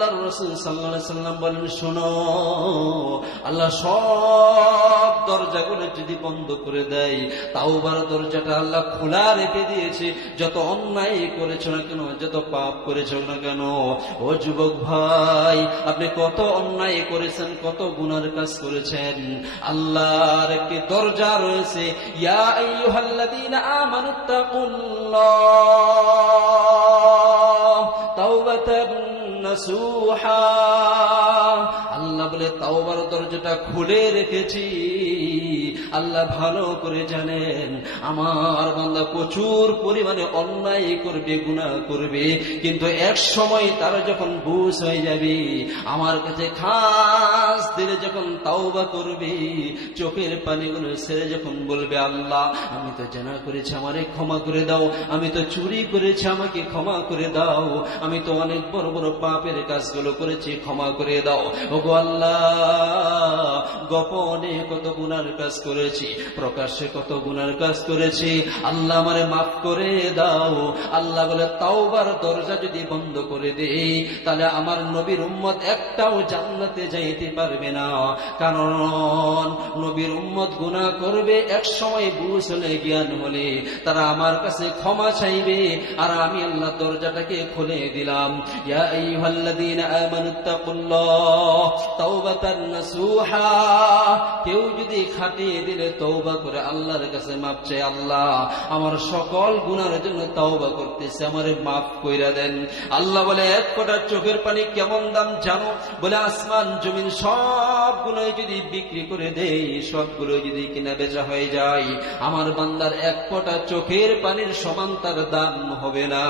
আল্লাহর রাসূল সাল্লাল্লাহু আলাইহি সাল্লাম বলেন, শোনো, আল্লাহ সব দরজাগুলো যদি বন্ধ করে দেয়, তাওবার দরজাটা আল্লাহ খোলা রেখে দিয়েছে। যত অন্যায় করেছো না কেন, যত পাপ করেছো না কেন, ও যুবক ভাই, আপনি কত অন্যায় করেছেন, কত গুনার কাজ করেছেন, আল্লাহর একটি দরজা রয়েছে, ইয়া আইয়ুহাল্লাযীনা আমানুত্তাকুল্লাহ তাওবাতান নাসুহা। আল্লাহ বলে তাওবার দরজাটা খুলে রেখেছি। আল্লাহ ভালো করে জানেন আমার বান্দা প্রচুর পরিমাণে অন্যায় করবে, গুনাহ করবে, কিন্তু এক সময় তার যখন বুঝ হয়ে যাবে, আমার কাছে খাস দিলে যখন তাওবা করবে, চোখের পানিগুলো ছেড়ে যখন বলবে, আল্লাহ আমি তো জানা করেছি, আমারে ক্ষমা করে দাও, আমি তো চুরি করেছি, আমাকে ক্ষমা করে দাও, আমি তো অনেক বড় বড় পাপের কাজগুলো করেছি, ক্ষমা করে দাও। ওগো আল্লাহ, গোপনে কত গুনার কাজ করেছি, প্রকাশ্যে কত গুনার কাজ করেছি, আল্লাহ আমারে মাফ করে দাও। আল্লাহ বলে তাওবার দরজা যদি বন্ধ করে দেই, তাহলে আমার নবীর উম্মত একটাও জান্নাতে যাইতে পারবে না। কারণ নবীর উম্মত গুনাহ করবে, এক সময় বুঝ হলে, জ্ঞান হলে তারা আমার কাছে ক্ষমা চাইবে, আর আমি আল্লাহ দরজাটাকে খুলে দিলাম। ইয়া আইয়ুহাল্লাযীনা আমানুত্তাকুল্লাহ তাওবাতান নাসুহা। কেউ যদি খাটিয়ে দিলে তওবা করে আল্লাহর কাছে মাপ চায়, আল্লাহ আমার সকল গুনাহের জন্য তওবা করতেছে, আমারে মাফ কইরা দেন। আল্লাহ বলে, এক ফোঁটা চোখের পানি কেমন দাম জানো? বলে আসমান জমিন সবগুলোই যদি বিক্রি করে দেই, সবগুলো যদি কিনা বেচা হয়ে যায়, আমার বান্দার এক ফোঁটা চোখের পানির সমান তার দাম হবে না।